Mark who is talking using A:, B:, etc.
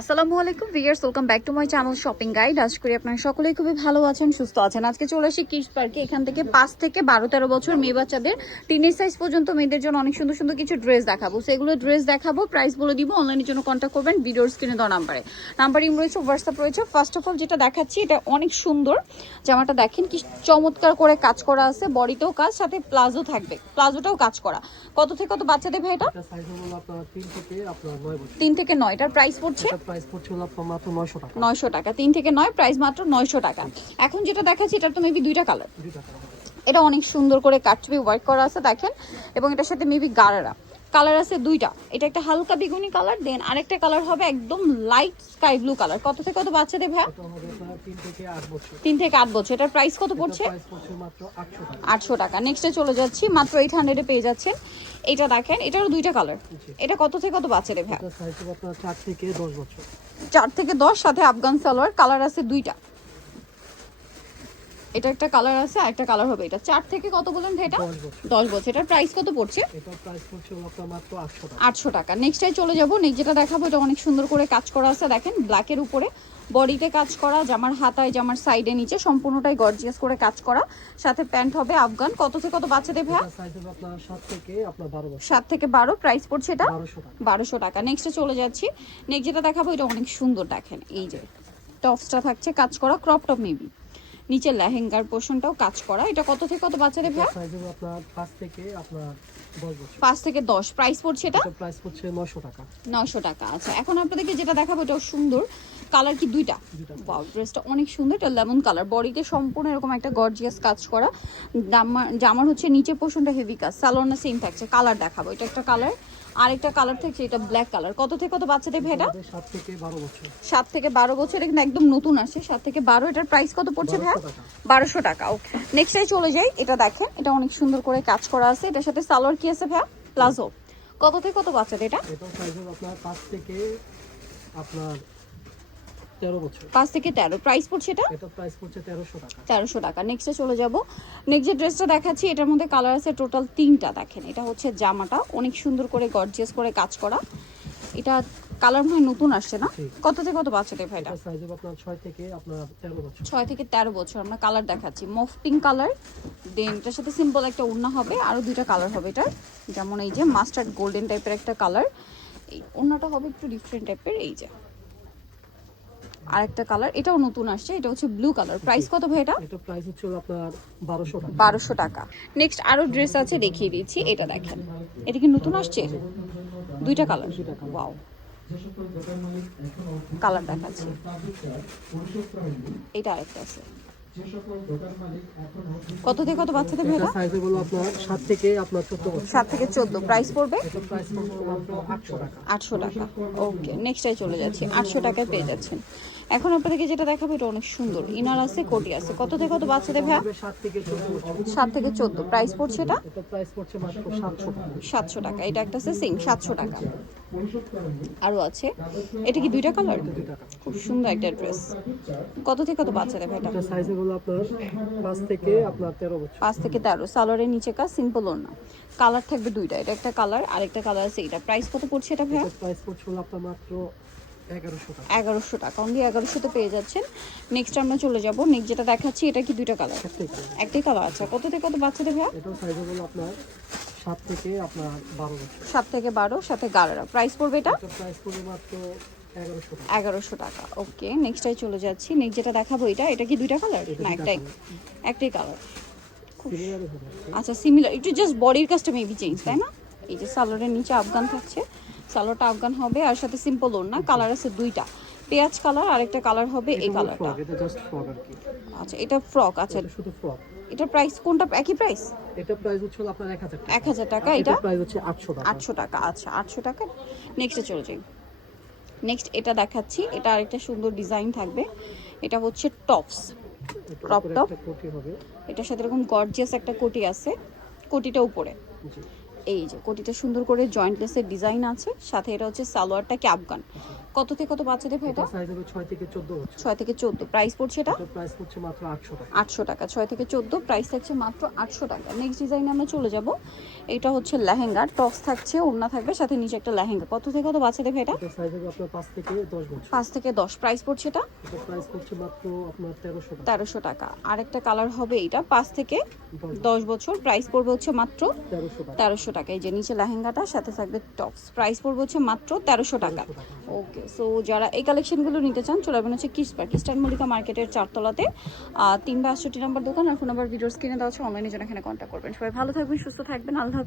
A: আসসালামু আলাইকুম viewers welcome back to my channel shopping guide. আজ করি আপনারা সকলেই খুবই ভালো আছেন সুস্থ আছেন। আজকে চলে আসি কিডস পার্কে এখান থেকে পাঁচ থেকে বারো তেরো বছর মেয়ে বাচ্চাদের টিনের সাইজ পর্যন্ত মেয়েদের জন্য অনেক সুন্দর সুন্দর কিছু ড্রেস দেখাবো। সেগুলো ড্রেস দেখাবো প্রাইস বলে দিব অনলাইনের জন্য কন্ট্যাক্ট করবেন ভিডিওর স্ক্রিনে দেওয়া নাম্বারে। নাম্বার ইম রয়েছে হোয়াটসঅ্যাপ রয়েছে। ফার্স্ট অফ অল যেটা দেখাচ্ছি এটা অনেক সুন্দর। জামাটা দেখেন কি চমৎকার করে কাজ করা আছে বডিতেও কাজ সাথে প্লাজো থাকবে। প্লাজোটাও কাজ করা। কত থেকে কত বাচ্চাদের ভাই এটা?
B: তিন থেকে আপনার নয় বছর।
A: তিন থেকে নয় এটার প্রাইস পড়ছে?
B: প্রাইস পড়ছে হলো আপনার মাত্র নয়শো টাকা।
A: নয়শো টাকা। তিন থেকে নয় প্রাইস মাত্র নয়শো টাকা। এখন যেটা দেখাচ্ছি এটা তো মেবি দুইটা কালার এটা অনেক সুন্দর করে কাটছবি ওয়ার্ক করা আছে দেখেন। এবং এটার সাথে মেবি গারারা। কালার আছে দুইটা। এটা একটা হালকা বেগুনি কালার দেন আরেকটা কালার হবে একদম লাইট স্কাই ব্লু কালার কত থেকে কত বাচ্চাদের
B: এটা তিন থেকে আট বছর।
A: এটার প্রাইস কত পড়ছে?
B: আটশো টাকা।
A: নেক্সটে চলে যাচ্ছি মাত্র এইট হান্ড্রেডে পেয়ে যাচ্ছেন। এটা দেখেন এটারও দুইটা কালার এটা কত থেকে কত বাচ্চাদের
B: বছর।
A: চার থেকে দশ সাথে আফগান সালোয়ার। কালার আছে দুইটা। এটা একটা কালার আছে আর একটা কালার হবে এটা। চার থেকে কত বলেন ভাই এটা?
B: দশ বছর।
A: এটার প্রাইস কত পড়ছে?
B: আটশো টাকা।
A: নেক্সটাই চলে যাব। নেক্সট যেটা দেখাবো এটা অনেক সুন্দর করে কাজ করা আছে দেখেন ব্ল্যাকের উপরে। বডিতে কাজ করা জামার হাতায় জামার সাইডে নিচে সম্পূর্ণটাই গর্জিয়াস করে কাজ করা। সাথে প্যান্ট হবে আফগান। কত থেকে কত বাচ্চাদের ভাইয়া?
B: সাত থেকে আপনার বারো
A: প্রাইস পড়ছে এটা?
B: বারোশো টাকা।
A: বারোশো টাকা। নেক্সটে চলে যাচ্ছি। নেক্সট যেটা দেখাবো এটা অনেক সুন্দর দেখেন। এই যে টপসটা থাকছে কাজ করা ক্রপ টপ মেবি নিচে লেহেঙ্গার পোর্শনটাও কাজ করা। এটা কত থেকে কত বাচ্চাদের
B: হবে আপনার পাঁচ থেকে আপনার দশ বছর।
A: পাঁচ থেকে দশ। প্রাইস পড়ছে এটা?
B: এটা প্রাইস পড়ছে নয়শো টাকা।
A: নশো টাকা আচ্ছা। এখন আপনাদেরকে যেটা দেখাবো এটাও সুন্দর। কালার কি দুইটা? ওয়াও ড্রেসটা অনেক সুন্দর। এটা লেমন কালার বডিতে সম্পূর্ণ এরকম একটা গর্জিয়াস কাজ করা। জামা জামার হচ্ছে নিচে পোর্শনটা হেভি কাজ। সালোয়ার সেম থাকছে কালার দেখাবো। এটা একটা কালার আরেকটা কালার থাকছে এটা ব্ল্যাক কালার কত থেকে কত বাচ্চা দেবে
B: এটা? সাত থেকে বারো বছর।
A: সাত থেকে বারো বছর এখানে একদম নতুন আসে সাত থেকে বারো এটার প্রাইস কত পড়ছে ভাইয়া?
B: বারোশো টাকা।
A: ওকে নেক্সটাই চলে যাই এটা দেখেন এটা অনেক সুন্দর করে কাজ করা আছে। এটার সাথে সালোয়ার কি আছে ভাইয়া? প্লাজো কত থেকে কত বাচ্চাদের এটা?
B: এটা সাইজ আপনার পাঁচ থেকে আপনার
A: পাঁচ থেকে তেরো। প্রাইস পড়ছে এটা?
B: তেরোশো টাকা।
A: নেক্সটে চলে যাব। নেক্সট যে ড্রেসটা দেখাচ্ছি এটার মধ্যে কালার আছে টোটাল তিনটা দেখেন। এটা হচ্ছে জামাটা। অনেক সুন্দর করে গর্জিয়াস করে কাজ করা। এটা কালার মনে নতুন আসছে না? কত থেকে কত বাচ্চাদের ভাই এটা
B: এটা সাইজ হবে আপনার ছয় থেকে তেরো বছর।
A: আমরা কালার দেখাচ্ছি। মফ পিঙ্ক কালার দেন এটার সাথে সিম্পল একটা ওড়না হবে। আরও দুইটা কালার হবে এটার। যেমন এই যে মাস্টার্ড গোল্ডেন টাইপের একটা কালার এই ওড়নাটা হবে একটু ডিফারেন্ট টাইপের এই যে। আরেকটা কালার এটাও নতুন আসছে এটা হচ্ছে ব্লু কালার প্রাইস কত ভাই এটা?
B: এটা প্রাইস হচ্ছে আপনার 1200 টাকা।
A: 1200 টাকা। নেক্সট আরও ড্রেস আছে দেখিয়ে দিচ্ছি এটা দেখেন। এটা কি নতুন আসছে? দুইটা কালার ওয়াও কালার দেখাচ্ছি। এটা আরেকটা আছে। কত থেকে কত বাচ্চাদের
B: এটা
A: ভেড়া
B: সাইজ হলো আপনার সাত থেকে আপনার চোদ্দ বছর।
A: সাত থেকে চোদ্দ। প্রাইস পড়বে?
B: এটা প্রাইস পড়ছে মাত্র আটশো টাকা।
A: আটশো টাকা। ওকে নেক্সটাই চলে যাচ্ছি। আটশো টাকায় পেয়ে যাচ্ছেন। এখন আপনাদেরকে যেটা দেখাবো এটা অনেক সুন্দর। ইনার আছে কোটি আছে। কত থেকে কত বাচ্চাদের ভেড়া
B: হবে সাত থেকে চোদ্দ
A: প্রাইস পড়ছে এটা?
B: এটা প্রাইস পড়ছে মাত্র সাতশো টাকা।
A: সাতশো টাকা। এটা একটা আছে সিং সাতশো টাকা। আরও আছে। এটা কি দুইটা কালার খুব সুন্দর একটা ড্রেস কত থেকে কত বাচ্চাদের ভাইটা?
B: এটা সাইজ হলো আপনার পাঁচ থেকে আপনার তেরো বছর।
A: পাঁচ থেকে তেরো। সালোয়ারের নিচে কা সিম্পল ওর না। কালার থাকবে দুইটা। এটা একটা কালার আরেকটা কালার আছে এটা। প্রাইস কত পড়ছে এটা
B: এটা প্রাইস পড়ছে হলো আপনার মাত্র এগারোশো টাকা।
A: অনলি এগারোশোতে পেয়ে যাচ্ছেন। নেক্সট আমরা চলে যাব। নেক্সট যেটা দেখাচ্ছি এটা কি দুইটা কালার
B: একটাই
A: কালার আছে। কত থেকে কত বাচ্চাদের ভাইয়া?
B: সাত থেকে আপনার বারো বছর।
A: সাত থেকে বারো সাথে গারোরা। প্রাইস পড়বে এটা?
B: প্রাইস পড়বে মাত্র এগারোশো টাকা।
A: ওকে নেক্সটাই চলে যাচ্ছি। নেক্সট যেটা দেখাবো এটা এটা কি দুইটা কালার না একটাই। একটাই কালার আচ্ছা সিমিলার একটু জাস্ট বডির কাজটা মেবি চেঞ্জ তাই না? এই যে সালোয়ারের নিচে আফগান থাকছে। সালোয়ারটা আফগান হবে আর সাথে সিম্পল ওর না কালার আছে দুইটা। পেঁয়াজ কালার আর একটা কালার হবে এই কালারটা আচ্ছা এটা ফ্রক আচ্ছা।
B: শুধু ফ্রক
A: এটার প্রাইস কোনটা? একই প্রাইস
B: এটা প্রাইস হচ্ছে আপনার এক হাজার টাকা।
A: এক হাজার টাকা?
B: এটা?
A: এটা
B: প্রাইস হচ্ছে আটশো টাকা।
A: আটশো টাকা আচ্ছা আটশো টাকা। নেক্সটে চলে যাই। নেক্সট এটা দেখাচ্ছি। এটা আরেকটা সুন্দর ডিজাইন থাকবে। এটা হচ্ছে টপস
B: ক্রপ টপ
A: এটার সাথে এরকম গর্জিয়াস একটা কোটি আছে। কোটিটা উপরে। এই যে কোটিটা সুন্দর করে জয়েন্টলেসের ডিজাইন আছে সাথে এটা হচ্ছে সালোয়ারটা কি আফগান? কত থেকে কত বাচ্চাদের এটা?
B: সাইজ হবে ছয় থেকে চোদ্দ বছর।
A: ছয় থেকে চোদ্দ। প্রাইস পড়ছে এটা?
B: প্রাইস পড়ছে মাত্র আটশো টাকা।
A: আটশো টাকা ছয় থেকে চোদ্দ প্রাইস থাকছে মাত্র আটশো টাকা। নেক্সট ডিজাইনে আমরা চলে যাব। এটা হচ্ছে লেহেঙ্গা টপস থাকছে ওড়না থাকবে সাথে নিচে একটা লেহেঙ্গা। কত থেকে কত বাচ্চাদের এটা?
B: সাইজ হবে আপনার পাঁচ থেকে দশ বছর।
A: পাঁচ থেকে দশ। প্রাইস পড়ছে এটা?
B: প্রাইস পড়ছে মাত্র আপনার তেরোশো টাকা।
A: তেরোশো টাকা। আরেকটা কালার হবে এটা পাঁচ থেকে
B: দশ
A: দশ বছর। প্রাইস পড়বে হচ্ছে মাত্র
B: তেরোশো টাকা।
A: তেরোশো টাকা। এই যে নিচে লেহেঙ্গাটা, সাথে থাকবে টপস। প্রাইস পড়বে হচ্ছে মাত্র তেরোশো টাকা। ওকে সো যারা এই কালেকশনগুলো নিতে চান, চলে যাবেন হচ্ছে কিস কিস্টার মল্লিকা মার্কেটের চারতলাতে। তিন বা নাম্বার দোকান আর ফোন নাম্বার ভিডিওর স্ক্রিনে দেওয়া আছে অনলাইনে জন্য এখানে কন্ট্যাক্ট করবেন। সবাই ভালো থাকবেন, সুস্থ থাকবেন, আল্লাহ